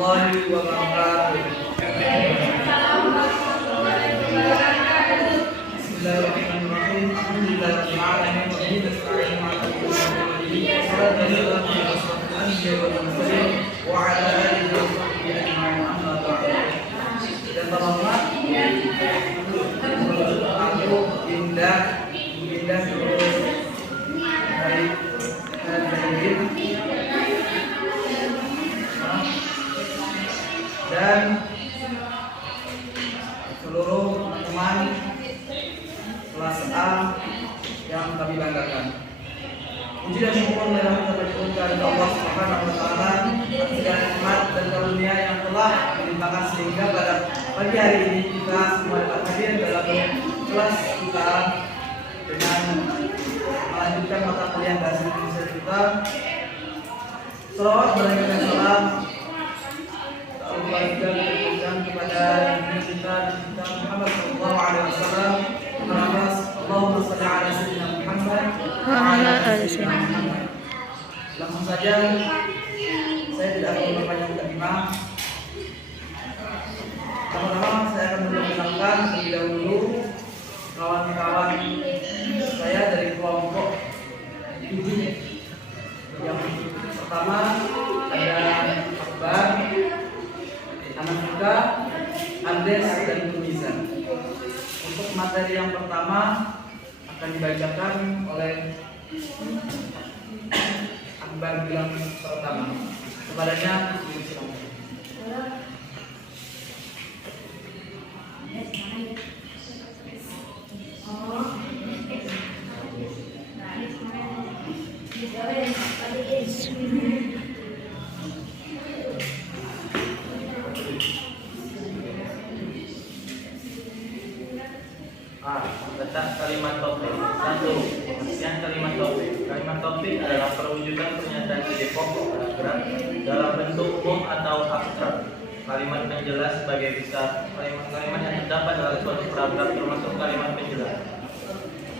warahmatullahi wabarakatuh. Bismillahirrahmanirrahim. Alhamdulillahirabbil alamin wa bihi nasta'in 'ala umuri wa ala alihi wa sahbihi ajma'in. Amma ba'du. Dan terhormat aku Indah dan seluruh teman kelas A yang kami banggakan. Puji dan syukur kita bersyukur Allah Subhanahu wa taala atas segala nikmat dan karunia yang telah dilimpahkan sehingga pada pagi hari ini kita semua dapat hadir dalam kelas kita dengan melanjutkan mata kuliah bahasa Indonesia kita. Salawat dan salam Allah juga diberikan kepada Nabi kita Muhammad sallallahu alaihi wasallam. Allahumma shalli ala sayyidina Muhammad wa ala ali sayyidina Muhammad. Langsung saja, saya tidak akan memperpanjang kalimat. Pertama-tama saya akan memperkenalkan terlebih dahulu kawan-kawan saya dari kelompok 7. Yang pertama ada Akbar, Ananda, Andes, dan Tunizan. Untuk materi yang pertama akan dibacakan oleh Akbar bilang pertama. Kepadanya silakan. Letak kalimat topik. 1. Pengertian kalimat topik. Kalimat topik adalah perwujudan pernyataan ide pokok paragraf dalam bentuk umum atau abstrak. Kalimat penjelas sebagai bisa kalimat-kalimat yang terdapat dalam suatu paragraf termasuk kalimat penjelas.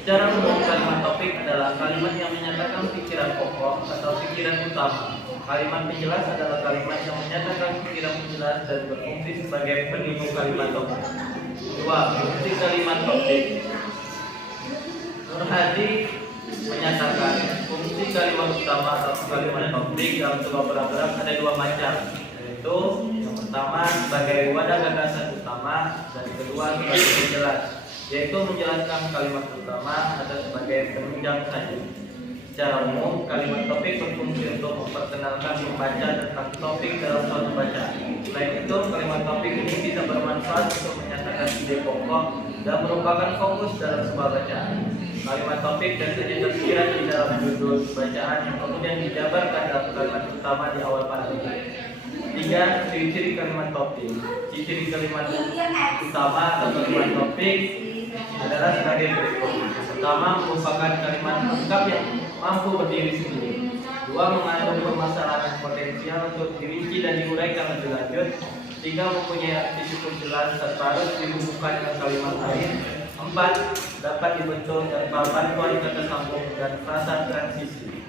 Secara umum, kalimat topik adalah kalimat yang menyatakan pikiran pokok atau pikiran utama. Kalimat penjelas adalah kalimat yang menyatakan pikiran penjelas dan berfungsi sebagai pendukung kalimat topik. 2. Fungsi kalimat topik. Nur Hadi menyatakan fungsi kalimat utama atau kalimat topik dalam sebuah paragraf ada 2 macam, yaitu yang pertama sebagai wadah gagasan utama dan kedua sebagai penjelas, yaitu menjelaskan kalimat utama atau sebagai penunjang saja. Secara umum, kalimat topik berfungsi untuk memperkenalkan pembaca tentang topik dalam suatu bacaan. Selain itu, kalimat topik ini bisa bermanfaat untuk menyatakan ide pokok dan merupakan fokus dalam sebuah bacaan. Kalimat topik biasanya tersirat di dalam judul bacaan yang kemudian dijabarkan dalam kalimat utama di awal paragraf. 3. Ciri-ciri kalimat topik. Ciri-ciri kalimat utama atau kalimat topik adalah sebagai berikut. Pertama, merupakan kalimat lengkap yang mampu berdiri sendiri. 2. Mengandung permasalahan yang potensial untuk dirinci dan diuraikan lebih lanjut. 3. Mempunyai arti cukup jelas serta harus dihubungkan dengan kalimat lain. 4. Dapat dibentuk tanpa bantuan kata sambung dan frasa transisi.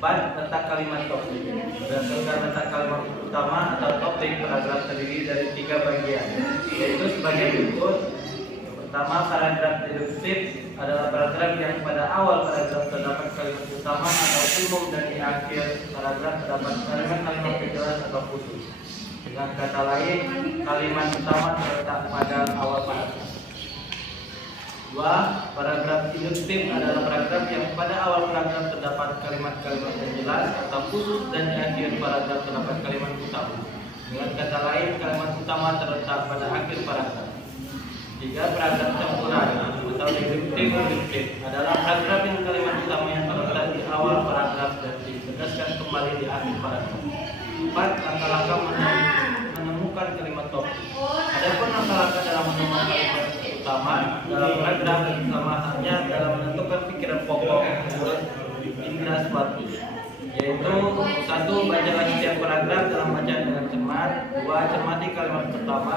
4. Letak kalimat topik. Berdasarkan letak kalimat utama atau topik, paragraf terdiri dari 3 bagian, yaitu sebagai berikut. Pertama, paragraf deduktif adalah paragraf yang pada awal paragraf terdapat kalimat utama atau umum dan di akhir paragraf terdapat kalimat-kalimat penjelas atau khusus. Dengan kata lain, kalimat utama terletak pada awal paragraf. 2. Paragraf induktif adalah paragraf yang pada awal paragraf terdapat kalimat-kalimat penjelas atau khusus dan di akhir paragraf terdapat kalimat utama. Dengan kata lain, kalimat utama terletak pada akhir paragraf. 3. Paragraf campuran atau deduktif adalah paragraf yang kalimat utama yang terletak di awal paragraf dan ditegaskan kembali di akhir paragraf. 4. Langkah-langkah menemukan kalimat topik. Adapun langkah-langkah dalam menemukan kalimat utama dalam paragraf sama halnya dalam menentukan pikiran pokok menurut Indra Swati, yaitu 1. Bacalah setiap paragraf dalam bacaan dengan cermat. 2. Cermati kalimat pertama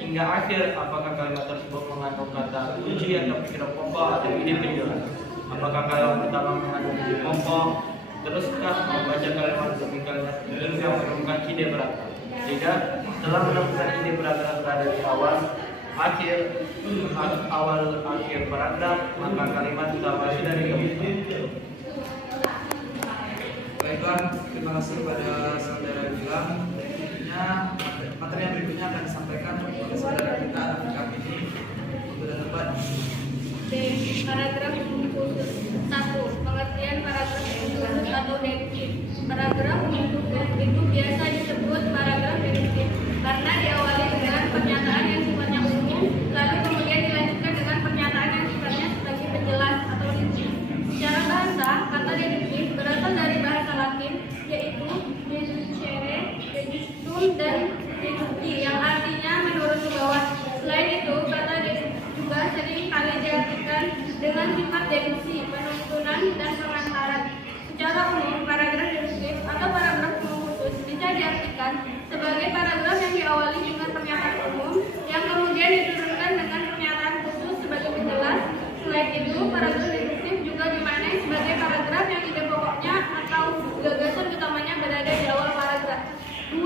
hingga akhir apakah kalimat tersebut mengandung kata kunci atau pikiran pokok atau ide penjelas. Apakah kalimat pertama mengandung ide pokok, teruskah membaca kalimat demi kalimat hingga menemukan ide berapa. Tiga, setelah menemukan ide paragraf berada di awal akhir paragraf, maka kalimat utama sudah ditemukan. Baiklah, terima kasih kepada saudara Gilang. Materi yang berikutnya akan disampaikan oleh saudara kita Atika ini untuk debat. Paragraf khusus 1. Pengertian paragraf khusus atau deduktif. Paragraf khusus itu biasa disebut paragraf deduktif karena diawali dengan pernyataan yang sifatnya umum, lalu kemudian dilanjutkan dengan pernyataan yang sifatnya sebagai penjelas atau rinci. Secara bahasa, kata deduktif berasal dari bahasa Latin, yaitu deducere, deductum, dan deducti, yang artinya menurun ke bawah. Selain itu, kata deduktif juga sering kali diartikan dengan sifat deduksi, penuntunan, dan pengantaran. Secara umum, paragraf deduktif atau paragraf khusus bisa diartikan sebagai paragraf yang diawali dengan pernyataan umum yang kemudian diturunkan dengan pernyataan khusus sebagai penjelas. Selain itu, paragraf deduktif juga dimaknai sebagai paragraf yang ide pokoknya atau gagasan utamanya berada di awal paragraf. 2.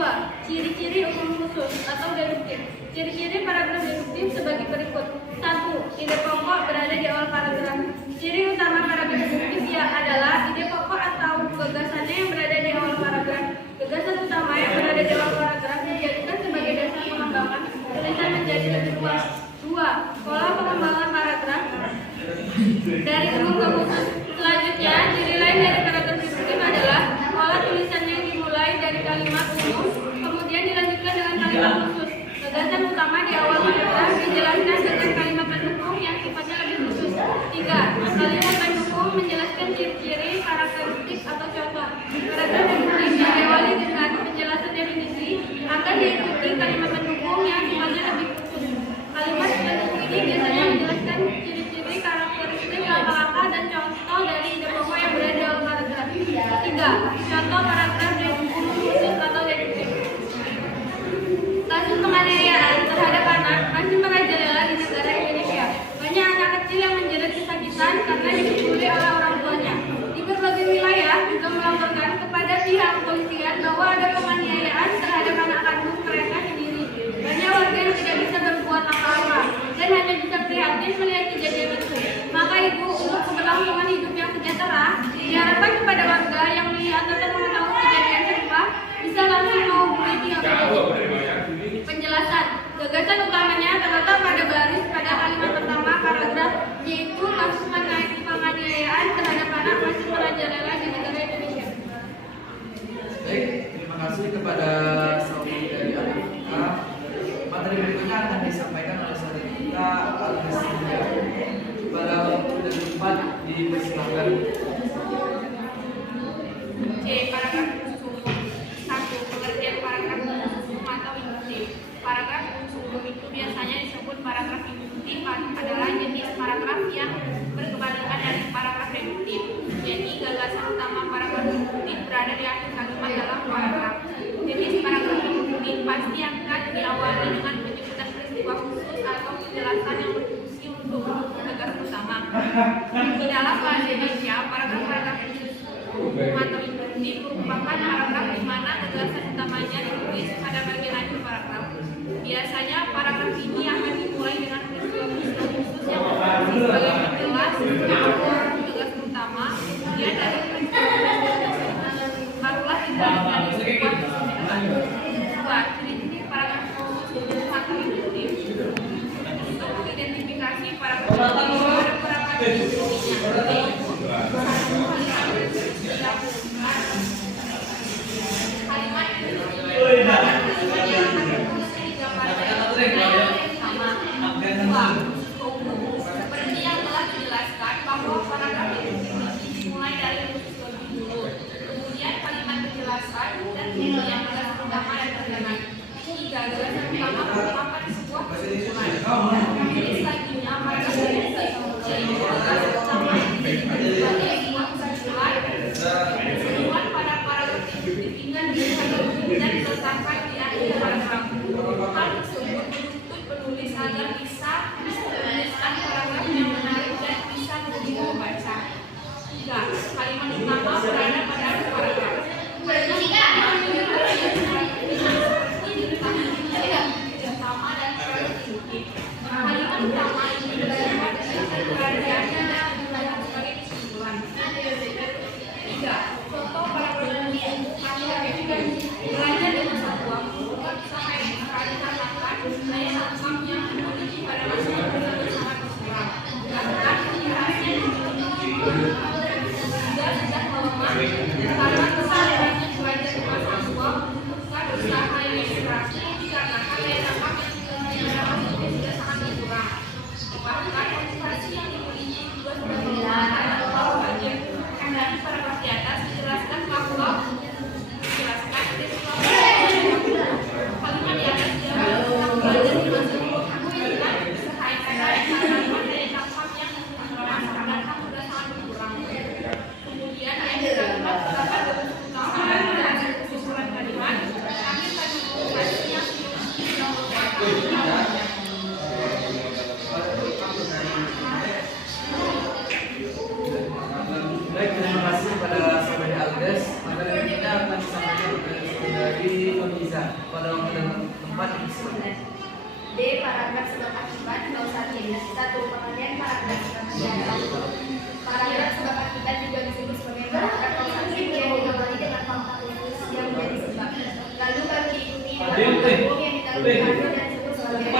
Ciri-ciri umum khusus atau deduktif. Ciri-ciri paragraf deduktif sebagai berikut. 1. Ide pokok berada di awal paragraf. Ciri utama paragraf deduktif adalah ide pokok atau gagasannya yang berada di awal paragraf. Gagasan utama yang berada di awal paragraf dijadikan sebagai dasar pengembangan tulisan menjadi lebih luas. 2. Pola pengembangan paragraf dari umum ke khusus. Selanjutnya, ciri lain dari paragraf deduktif adalah pola tulisannya yang dimulai dari kalimat umum, kemudian dilanjutkan dengan kalimat khusus. Gagasan utama di awal paragraf dijelaskan dengan kalimat pendukung yang sifatnya lebih khusus. 3. Kalimat pendukung menjelaskan ciri-ciri, karakteristik, atau contoh. Paragraf deduktif yang diawali dengan penjelasan definisi akan diikuti kalimat pendukung yang sifatnya lebih khusus. Kalimat pendukung ini biasanya menjelaskan ciri-ciri, karakteristik, langkah-langkah, dan contoh dari ide pokok yang berada di awal paragraf. 3. Contoh paragraf deduktif khusus atau deduktif. Kasus penganiayaan terhadap anak masih merajalela di negara Indonesia. Banyak anak kecil yang menjerit kesakitan karena dipukuli oleh orang tuanya. Di berbagai wilayah juga melaporkan kepada pihak kepolisian bahwa ada penganiayaan terhadap anak kandung mereka sendiri. Banyak warga yang tidak bisa berbuat apa-apa dan hanya bisa prihatin melihat kejadian itu. Maka Ibu, untuk keberlangsungan hidup yang sejahtera, diharapkan kepada warga yang melihat atau mengetahui kejadian serupa bisa langsung menghubungi pihak kepolisian. Penjelasan gagasan utamanya terletak pada baris pada kalimat pertama paragraf, yaitu kasus penganiayaan terhadap anak masih merajalela di negara Indonesia. Baik, terima kasih kepada saudari dari Atika. Materi berikutnya akan disampaikan oleh saudari kita Alisa. Pada waktu dan tempat dipersilakan. Paragraf khusus 1. Pengertian paragraf khusus atau induktif. Paragraf khusus itu biasanya disebut paragraf induktif adalah jenis paragraf yang berkebalikan dari paragraf deduktif. Jadi gagasan utama paragraf induktif berada di akhir kalimat dalam paragraf. Jenis paragraf induktif pasti akan diawali dengan penyebutan peristiwa khusus atau penjelasan yang berfungsi untuk gagasan utama. Di dalam bahasa Indonesia, paragraf khusus atau induktif merupakan paragraf di mana gagasan utamanya ditulis pada bagian akhir paragraf. Biasanya paragraf ini akan dimulai dengan peristiwa khusus yang berfungsi sebagai penjelas gagasan utama. Kemudian dari peristiwa barulah dilanjutkan sebuah kesimpulan. 2. Ciri-ciri paragraf khusus atau induktif. Untuk mengidentifikasi paragraf ini ada beberapa ciri-cirinya, yaitu kalimat seperti yang telah dijelaskan bahwa paragraf ini dimulai dari khusus lebih dulu, kemudian kalimat penjelasan dan yang gagasan utama dan perjalanan. 3. Gagasan utama merupakan sebuah kesimpulan. Jadi selanjutnya paragraf deduktif, yaitu gagasan utama sebagai sebuah kesimpulan. Kesimpulan pada paragraf deduktif ini dan diletakkan di akhir paragraf. Hal tersebut menuntut penulis agar bisa menuliskan paragraf yang menarik dan bisa mudah membaca. 3. Kalimat utama berada pada akhir paragraf. Seperti pada waktu dan tempat yang disebut. D. Paragraf sebab akibat kausasi. 1. Pengertian paragraf sebab akibat. Paragraf sebab akibat juga disebut sebagai paragraf kausasi yang diawali dengan fakta khusus yang menjadi sebab. Lalu kalau diikuti hukum yang ditanggung dan disebut sebagai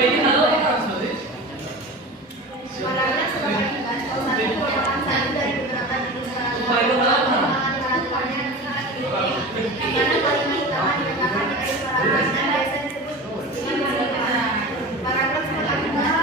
paragraf sebab akibat kausasi merupakan satu dari beberapa jenis paragraf. Karena kalimat utama dikatakan di akhir paragraf dan biasa disebut dengan paragraf sebab akibat.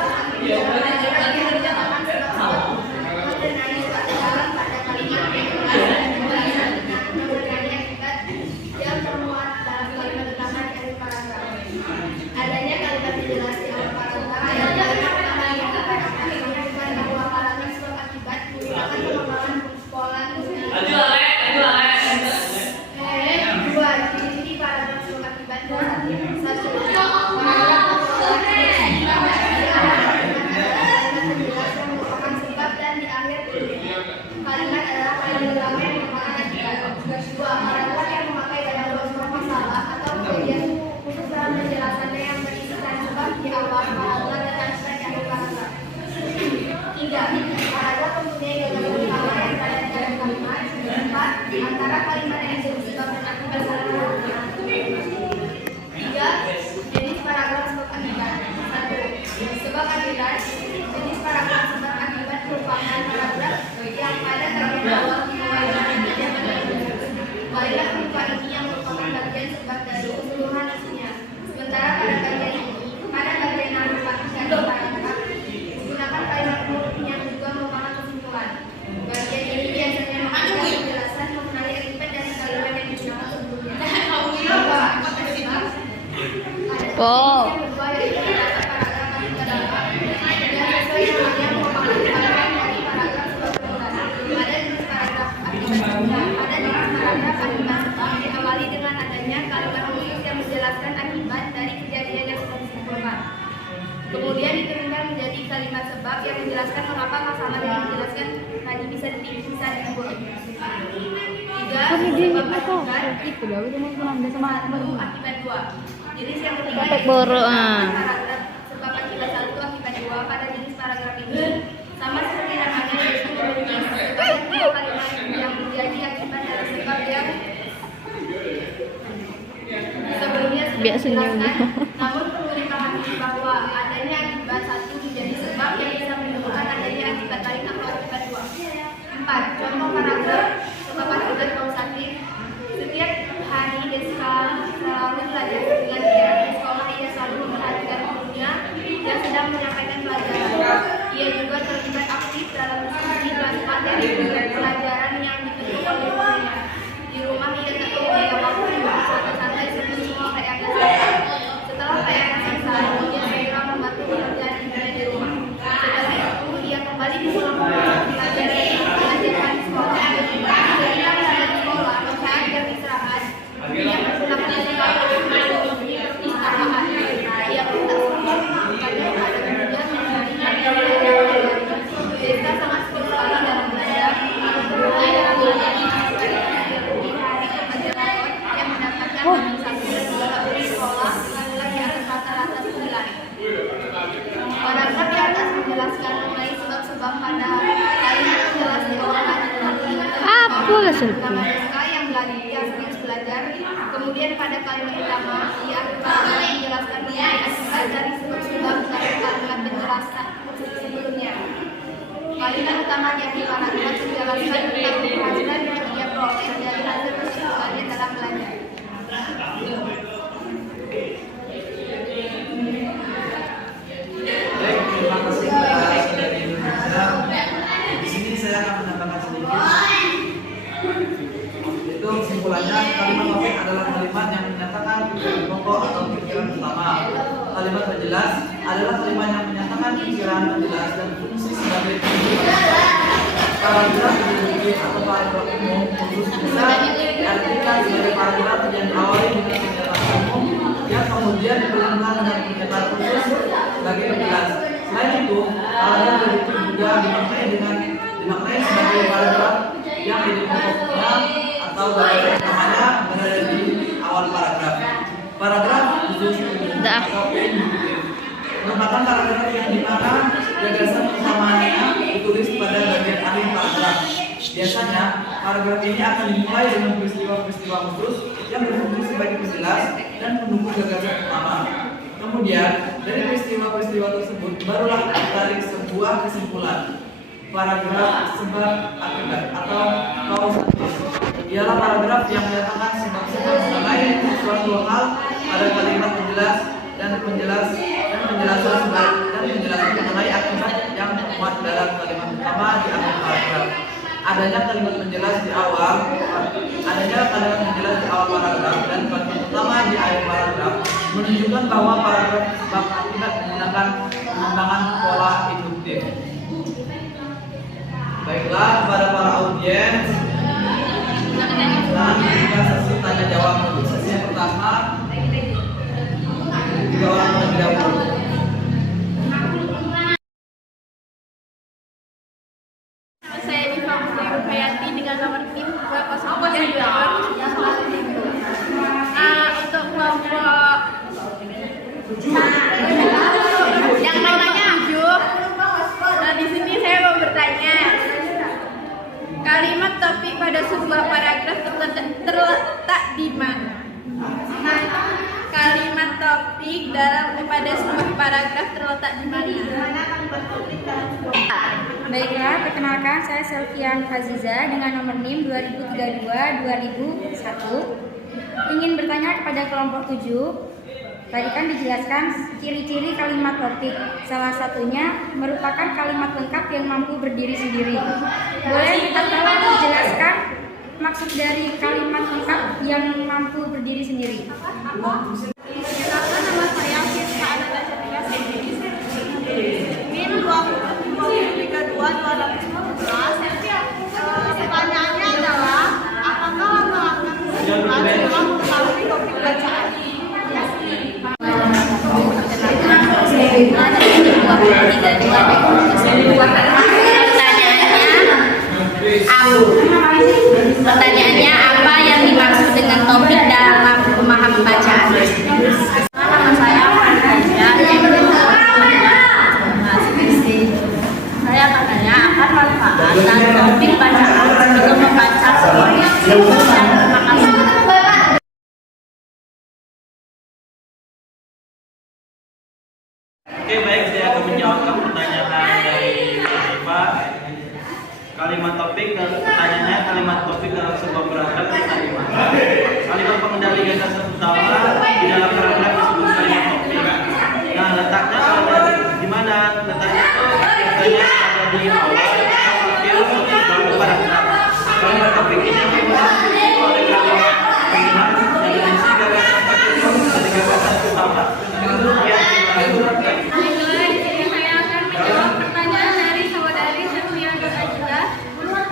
Antara kalimat yang disebut sebab dan akibat salah. 3. Jenis paragraf sebab akibat. 1. Sebab akibat. Jenis paragraf sebab akibat merupakan paragraf yang pada bagian awal dimulai dengan baiklah berupa ini yang merupakan bagian sebab dari keseluruhan isinya. Sementara pada bagian akhir paragraf digunakan kalimat huruf yang juga merupakan kesimpulan. Bagian ini biasanya mengandung penjelasan mengenai akibat dan kalimat yang digunakan sebelumnya. Diawali dengan adanya kalimat khusus yang menjelaskan akibat dari kejadian yang sudah disimpulkan. Kemudian diturunan menjadi kalimat sebab yang menjelaskan mengapa masalah yang dijelaskan tadi bisa disebut. 3. Sebab akibat 1 akibat 2. Jenis yang ketiga paragraf sebab akibat 1 akibat 2 pada jenis paragraf ini sama seperti namanya yaitu memiliki dua kalimat yang menjadi akibat dari sebab yang sebelumnya sudah dijelaskan. Namun perlu dipahami bahwa adanya akibat 1 menjadi sebab yang bisa menimbulkan adanya akibat lain atau akibat 2. 4. Contoh paragraf sebab akibat kausatif. Setiap hari Deska selalu belajar dengan giat. Di sekolah ia selalu memperhatikan gurunya yang sedang menyampaikan pelajaran. Ia juga terlibat aktif dalam diskusi kelas materi pelajaran yang dibentuk oleh gurunya. Di rumah ia tetap menjaga waktu santai sebelum semua PR selesai. Setelah PR selesai, ia segera membantu pekerjaan ibunya di rumah. Setelah itu ia kembali pulang belajar di sekolah. Setelah belajar di sekolah, saat jam istirahat, ia menggunakan istirahat. Ia pun tak sempat pada kemudian menjadi Deska sangat sekali dalam belajar. Mulai dalam belajar yang mendapatkan ranking 1 dan 2 di sekolah adalah di atas rata-rata 9. Paragraf di atas menjelaskan mengenai sebab-sebab pada kalimat penjelas di awal adalah nama Deska yang serius belajar. Kemudian pada kalimat utama di akhir paragraf menjelaskan mengenai akibat dari sebab-sebab pada kalimat penjelasan sebelumnya. Kalimat utama di akhir paragraf menjelaskan tentang keberhasilan yang ia peroleh dari hasil kesimpulannya dalam belajar. Baik, terima kasih atas dari Indonesia. Di sini saya akan menambahkan sedikit. Itu kesimpulannya, kalimat topik adalah kalimat yang menyatakan pokok atau pikiran utama. Kalimat penjelas adalah kalimat yang menyatakan pikiran penjelas dan fungsi sebagai penjelas. Paragraf induktif atau paragraf umum khusus bisa diartikan sebagai paragraf yang diawali dengan pernyataan umum yang kemudian dipelengkapi dengan pernyataan khusus sebagai penjelas. Selain itu, paragraf induktif juga dimaknai sebagai paragraf yang di pokoknya atau bagian utamanya berada di awal paragraf. Paragraf khusus atau induktif. Merupakan paragraf yang dimana gagasan utamanya ditulis pada bagian akhir paragraf. Biasanya paragraf ini akan dimulai dengan peristiwa-peristiwa khusus yang berfungsi sebagai penjelas dan pendukung gagasan utama. Kemudian dari peristiwa-peristiwa tersebut barulah ditarik sebuah kesimpulan. Paragraf sebab akibat atau kausatif ialah paragraf yang menyatakan sebab-sebab mengenai suatu hal pada kalimat penjelas dan penjelasan sebab dan penjelasan mengenai akibat yang termuat dalam kalimat utama di akhir paragraf. Adanya kalimat penjelas di awal paragraf dan kalimat utama di akhir paragraf menunjukkan bahwa paragraf sebab akibat menggunakan pengembangan pola induktif. Baiklah, kepada para audiens, sekarang kita sesi tanya jawab. Untuk sesi yang pertama, 3 orang terlebih dahulu. Saya Diva Hayati dengan nomor tim 20328. Untuk kelompok yang namanya 7. Di sini saya mau bertanya. Kalimat topik pada sebuah paragraf terletak di mana? Kalimat topik pada sebuah paragraf terletak di mana? Baiklah, perkenalkan saya Selvian Faziza dengan nomor NIM 2032-2001. Ingin bertanya kepada kelompok 7. Tadi kan dijelaskan ciri-ciri kalimat topik. Salah satunya merupakan kalimat lengkap yang mampu berdiri sendiri. Boleh minta tolong dijelaskan maksud dari kalimat lengkap yang mampu berdiri sendiri? Perkenalkan, nama saya Firsa Ananda Chandra NIM 2032-2011. Pertanyaannya adalah apakah langkah-langkah kesimpulan telah mengetahui topik bacaan? Pertanyaannya apa yang dimaksud dengan topik dalam pemahaman bacaan? Nama saya Farhansyah. Saya akan tanya akan manfaat dan topik bacaan untuk membaca sebuah buku. Terima kasih. Oke, baik, saya akan menjawabkan pertanyaan dari Pak. Kalimat topik dan pertanyaannya kalimat topik dalam sebuah paragraf di mana? Kalimat pengendali gagasan utama di dalam paragraf disebut kalimat topik. Nah, letaknya di mana? Letaknya itu biasanya ada di awal atau akhir suatu paragraf. Kalimat topik ini dimulai oleh kalimat penjelas yang berisi gagasan dari gagasan utama. Saya akan menjawab pertanyaan dari saudari Sylvia Najla.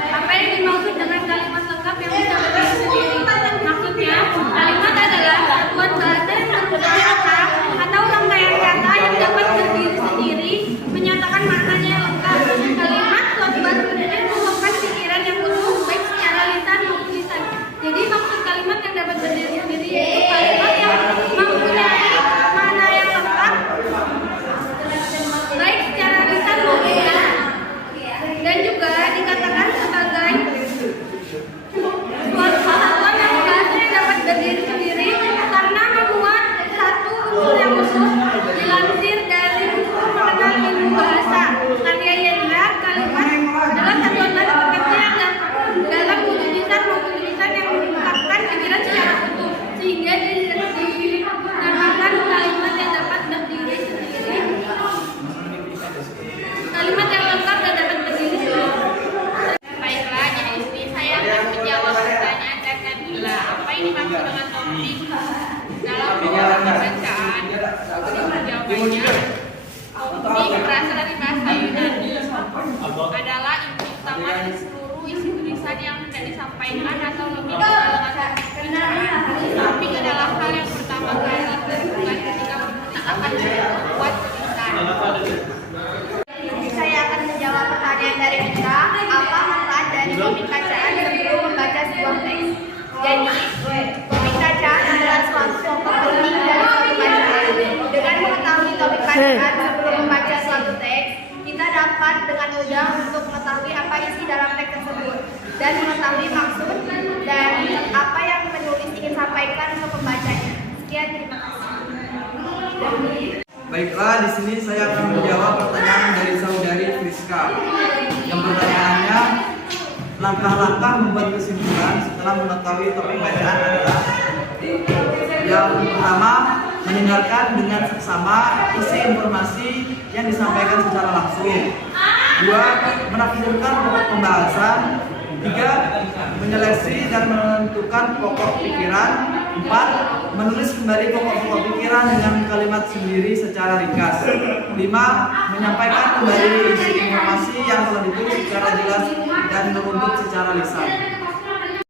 Apa yang dimaksud dengan kalimat lengkap yang bisa berdiri sendiri? Maksudnya, kalimat adalah satuan bahasa yang berunsur kata atau rangkaian kata yang dapat berdiri sendiri, menyatakan maknanya yang lengkap. Kalimat suatu bahasa sendiri merupakan pikiran yang utuh baik secara lisan maupun lisan. Jadi maksud kalimat yang dapat berdiri sendiri yaitu kalimat yang mempunyai makna yang lengkap baik secara lisan maupun lisan, dan juga dikatakan sebagai suatu satuan yang bahasa yang dapat berdiri sendiri karena memuat satu unsur yang khusus. Dilansir dari buku Mengenal Ilmu Bahasa karya Yendra, kalimat adalah satuan bahasa terkecil yang dalam wujud lisan maupun tulisan yang mengungkapkan pikiran secara utuh, sehingga dinamakan kalimat yang dapat berdiri sendiri. Kalimat yang lengkap dan dapat berdiri sendiri. Baiklah, jadi di sini saya akan menjawab pertanyaan dan Nabila. Apa yang dimaksud dengan topik dalam pemahaman bacaan? Jawabannya, topik berasal dari bahasa Yunani, adalah inti utama dari seluruh isi tulisan yang hendak disampaikan atau lebih dikenal dengan pembicaraan. Topik adalah hal yang pertama kali dilakukan ketika menggunakan membuat tulisan. Saya akan menjawab pertanyaan dari Rika. Apa manfaat dari topik bacaan sebelum membaca sebuah teks? Jadi, topik bacaan adalah suatu pokok penting dari suatu bacaan. pertanyaan sebelum membaca suatu teks, kita dapat dengan mudah untuk mengetahui apa isi dalam teks tersebut dan mengetahui maksud dari apa yang penulis ingin sampaikan ke pembacanya. Sekian, terima kasih. Baiklah, di sini saya akan menjawab pertanyaan dari saudari Friska. Yang pertanyaannya, langkah-langkah membuat kesimpulan setelah mengetahui topik bacaan adalah: yang pertama, mendengarkan dengan seksama isi informasi yang disampaikan secara langsung. 2. Menafsirkan pokok pembahasan. 3. Menyeleksi dan menentukan pokok pikiran. 4. Menulis kembali pokok-pokok pikiran dengan kalimat sendiri secara ringkas. 5. Menyampaikan kembali isi informasi yang telah ditulis secara jelas dan meruntut secara lisan.